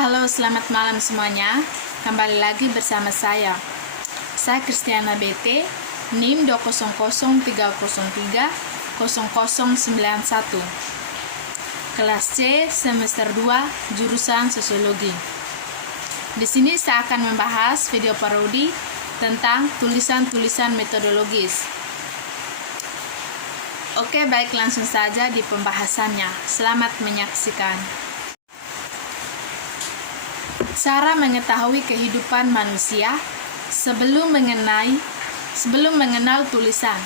Halo, selamat malam semuanya. Kembali lagi bersama saya. Saya Kristiana BT, NIM 200303091, kelas C semester 2, jurusan Sosiologi. Di sini saya akan membahas video parodi tentang tulisan-tulisan metodologis. Oke, baik, langsung saja di pembahasannya. Selamat menyaksikan. Cara mengetahui kehidupan manusia sebelum mengenal tulisan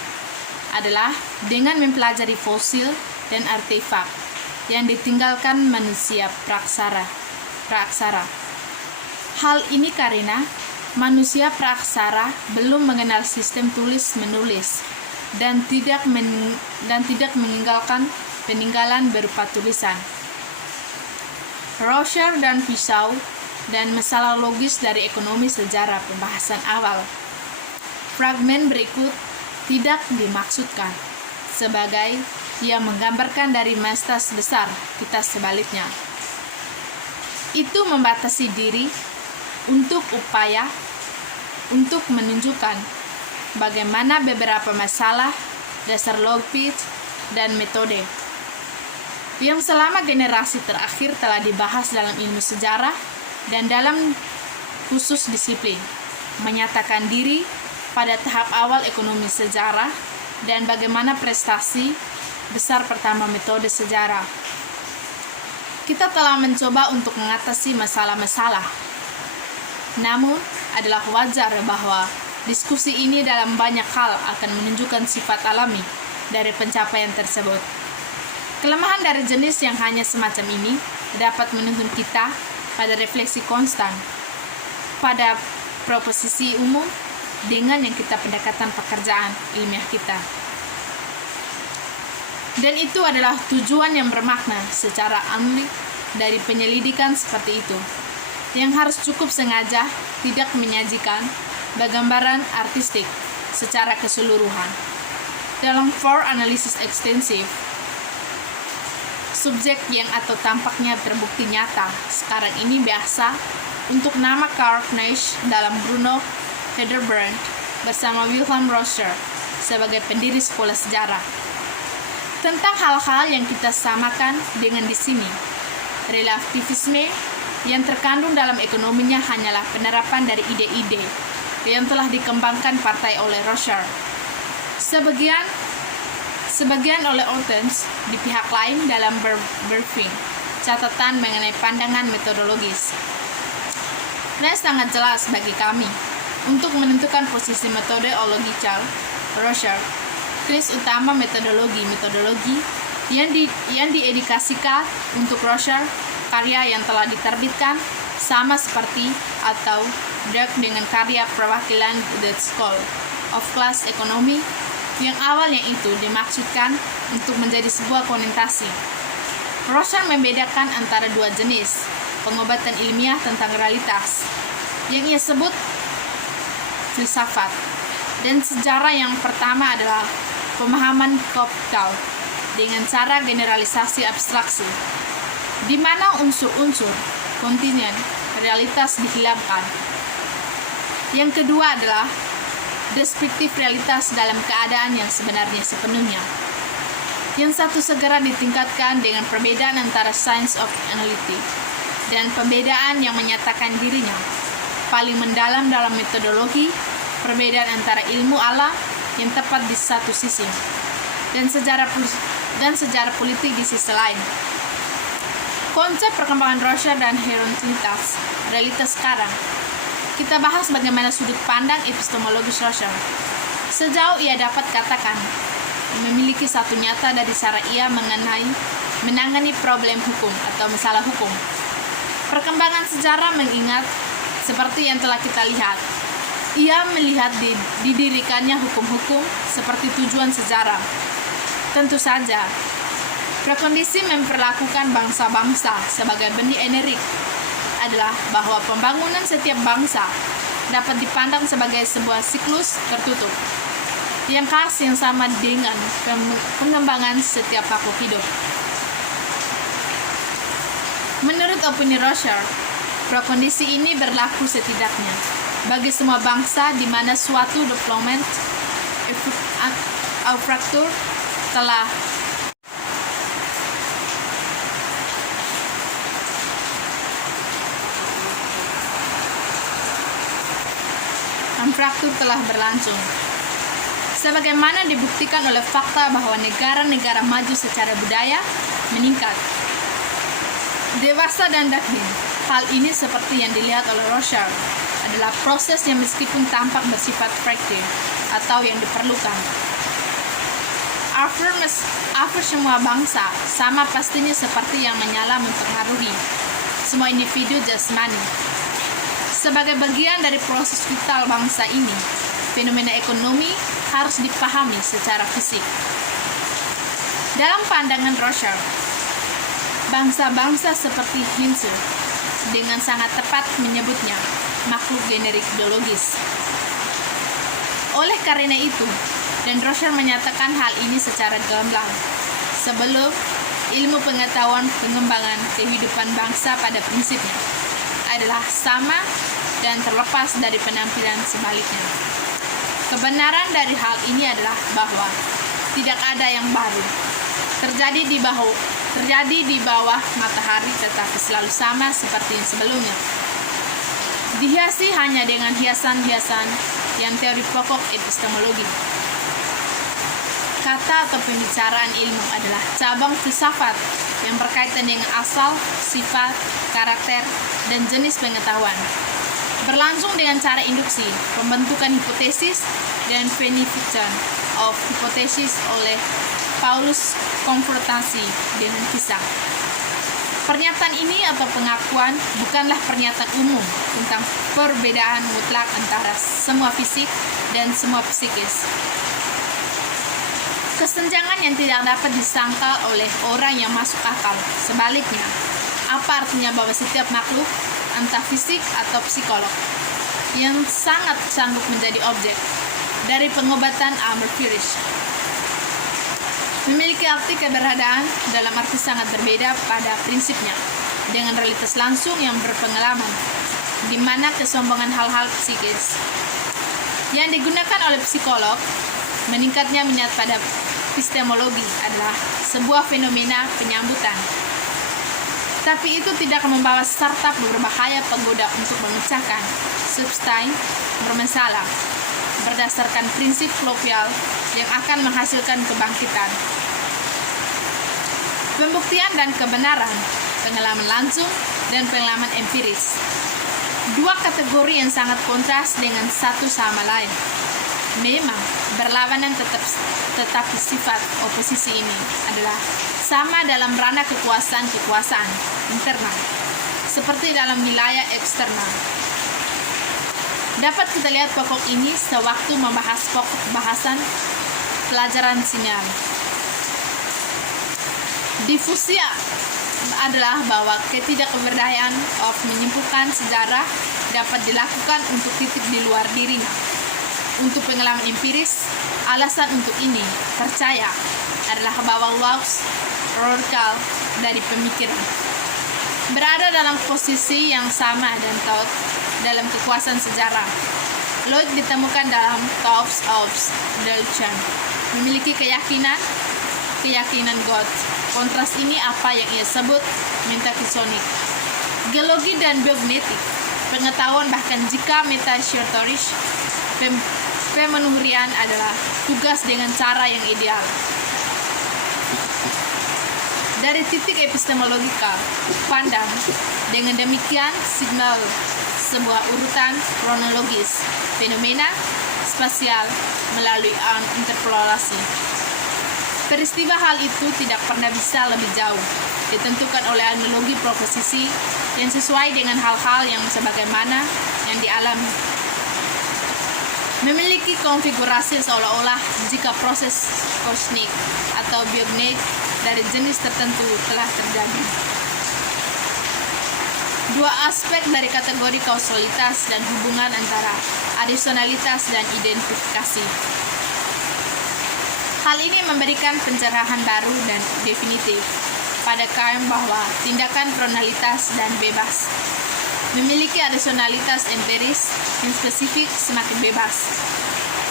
adalah dengan mempelajari fosil dan artefak yang ditinggalkan manusia praaksara. Hal ini karena manusia praaksara belum mengenal sistem tulis-menulis dan tidak meninggalkan peninggalan berupa tulisan. Rorschach dan pisau dan masalah logis dari ekonomi sejarah pembahasan awal. Fragmen berikut tidak dimaksudkan sebagai yang menggambarkan dari mastas besar, kita sebaliknya. Itu membatasi diri untuk upaya untuk menunjukkan bagaimana beberapa masalah dasar logis dan metode yang selama generasi terakhir telah dibahas dalam ilmu sejarah dan dalam khusus disiplin, menyatakan diri pada tahap awal ekonomi sejarah dan bagaimana prestasi besar pertama metode sejarah. Kita telah mencoba untuk mengatasi masalah-masalah. Namun, adalah wajar bahwa diskusi ini dalam banyak hal akan menunjukkan sifat alami dari pencapaian tersebut. Kelemahan dari jenis yang hanya semacam ini dapat menuntun kita pada refleksi konstan pada proposisi umum dengan yang kita pendekatan pekerjaan ilmiah kita. Dan itu adalah tujuan yang bermakna secara amli dari penyelidikan seperti itu, yang harus cukup sengaja tidak menyajikan gambaran artistik secara keseluruhan. Dalam for analisis ekstensif, subjek yang atau tampaknya terbukti nyata sekarang ini biasa untuk nama Karl Knecht dalam Bruno Hederbrand bersama Wilhelm Rorschach sebagai pendiri sekolah sejarah. Tentang hal-hal yang kita samakan dengan di sini, relativisme yang terkandung dalam ekonominya hanyalah penerapan dari ide-ide yang telah dikembangkan partai oleh Rorschach. Sebagian oleh Ottens di pihak lain dalam briefing catatan mengenai pandangan metodologis. Dan sangat jelas bagi kami untuk menentukan posisi metode Charles Rorschach, keris utama metodologi yang diedukasikan untuk Rorschach, karya yang telah diterbitkan sama seperti atau Dirk dengan karya perwakilan The School of Class Economy yang awalnya itu dimaksudkan untuk menjadi sebuah konotasi. Rorschach membedakan antara dua jenis pengobatan ilmiah tentang realitas yang ia sebut filsafat dan sejarah. Yang pertama adalah pemahaman Koptal dengan cara generalisasi abstraksi, di mana unsur-unsur kontinen realitas dihilangkan. Yang kedua adalah deskriptif realitas dalam keadaan yang sebenarnya sepenuhnya. Yang satu segera ditingkatkan dengan perbedaan antara science of analytic dan pembedaan yang menyatakan dirinya paling mendalam dalam metodologi, perbedaan antara ilmu alam yang tepat di satu sisi dan sejarah politik di sisi lain. Konsep perkembangan Rorschach dan heterogeneitas realitas sekarang, kita bahas bagaimana sudut pandang epistemologis Rorschach sejauh ia dapat katakan memiliki satu nyata dari cara ia menangani problem hukum atau masalah hukum. Perkembangan sejarah mengingat seperti yang telah kita lihat, ia melihat didirikannya hukum-hukum seperti tujuan sejarah. Tentu saja, prakondisi memperlakukan bangsa-bangsa sebagai benih enerik adalah bahwa pembangunan setiap bangsa dapat dipandang sebagai sebuah siklus tertutup yang khas yang sama dengan pengembangan setiap makhluk hidup. Menurut opini Rorschach, Prakondisi ini berlaku setidaknya bagi semua bangsa di mana suatu development infrastruktur telah berlangsung. Sebagaimana dibuktikan oleh fakta bahwa negara-negara maju secara budaya meningkat, dewasa dan dakdin. Hal ini seperti yang dilihat oleh Rothschild adalah proses yang meskipun tampak bersifat praktik atau yang diperlukan. After semua bangsa sama pastinya seperti yang menyala mempengaruhi semua individu jasmani. Sebagai bagian dari proses vital bangsa ini, fenomena ekonomi harus dipahami secara fisik. Dalam pandangan Rothschild, bangsa-bangsa seperti Heinze dengan sangat tepat menyebutnya makhluk generik biologis. Oleh karena itu, dan Rothschild menyatakan hal ini secara gamblang sebelum ilmu pengetahuan pengembangan kehidupan bangsa pada prinsipnya adalah sama dan terlepas dari penampilan sebaliknya. Kebenaran dari hal ini adalah bahwa tidak ada yang baru terjadi di bawah matahari, tetapi selalu sama seperti yang sebelumnya, dihiasi hanya dengan hiasan-hiasan yang teori pokok epistemologi. Kata atau pembicaraan ilmu adalah cabang filsafat yang berkaitan dengan asal, sifat, karakter, dan jenis pengetahuan. Berlangsung dengan cara induksi, pembentukan hipotesis, dan verification of hipotesis oleh Paulus konfrontasi dengan kisah. Pernyataan ini atau pengakuan bukanlah pernyataan umum tentang perbedaan mutlak antara semua fisik dan semua psikis. Kesenjangan yang tidak dapat disangkal oleh orang yang masuk akal. Sebaliknya, apa artinya bahwa setiap makhluk, entah fisik atau psikolog, yang sangat sanggup menjadi objek dari pengobatan Amr Firish, memiliki arti keberadaan dalam arti sangat berbeda pada prinsipnya dengan realitas langsung yang berpengalaman, di mana kesombongan hal-hal psikis yang digunakan oleh psikolog meningkatnya minat pada epistemologi adalah sebuah fenomena penyambutan. Tapi itu tidak membawa serta berbahaya penggoda untuk memecahkan substan bermasalah berdasarkan prinsip globalal yang akan menghasilkan kebangkitan, pembuktian dan kebenaran, pengalaman langsung dan pengalaman empiris. Dua kategori yang sangat kontras dengan satu sama lain. Memang berlawanan tetapi sifat oposisi ini adalah sama dalam ranah kekuasaan internal seperti dalam wilayah eksternal. Dapat kita lihat pokok ini sewaktu membahas pokok bahasan pelajaran sinyal. Difusi adalah bahwa ketidakberdayaan of menyimpulkan sejarah dapat dilakukan untuk titik di luar dirinya. Untuk pengalaman empiris, alasan untuk ini percaya adalah bahwa Locke radikal dari pemikiran berada dalam posisi yang sama dan Todd dalam kekuasaan sejarah. Lloyd ditemukan dalam Thoughts of Delusion, memiliki keyakinan God. Kontras ini apa yang ia sebut metafisionik, geologi dan biogenetik, pengetahuan bahkan jika metahistorisch, pemenuhrian adalah tugas dengan cara yang ideal. Dari titik epistemologikal pandang, dengan demikian signal sebuah urutan kronologis fenomena spasial melalui interpolasi. Peristiwa hal itu tidak pernah bisa lebih jauh ditentukan oleh analogi proposisi yang sesuai dengan hal-hal yang sebagaimana yang dialami, memiliki konfigurasi seolah-olah jika proses kosmik atau biogenetik dari jenis tertentu telah terjadi. Dua aspek dari kategori kausalitas dan hubungan antara adisionalitas dan identifikasi. Hal ini memberikan pencerahan baru dan definitif pada klaim bahwa tindakan kronalitas dan bebas memiliki additionalitas empiris yang spesifik semakin bebas.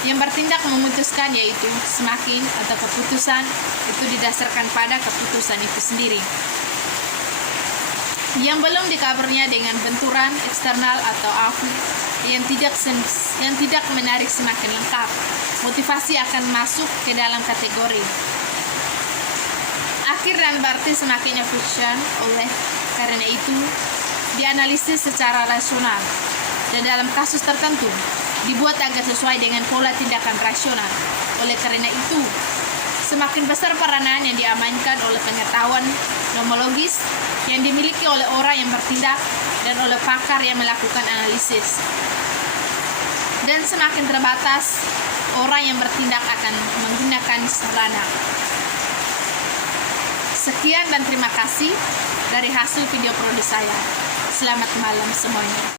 Yang bertindak memutuskan yaitu semakin atau keputusan itu didasarkan pada keputusan itu sendiri. Yang belum dikabarnya dengan benturan eksternal atau output yang tidak menarik semakin lengkap, motivasi akan masuk ke dalam kategori akhir dan berarti semakin efisien. Oleh karena itu dianalisis secara rasional dan dalam kasus tertentu dibuat agar sesuai dengan pola tindakan rasional. Oleh karena itu, semakin besar peranan yang diamankan oleh pengetahuan nomologis yang dimiliki oleh orang yang bertindak dan oleh pakar yang melakukan analisis. Dan semakin terbatas orang yang bertindak akan menggunakan sarana. Sekian dan terima kasih dari hasil video prodi saya. Selamat malam semuanya.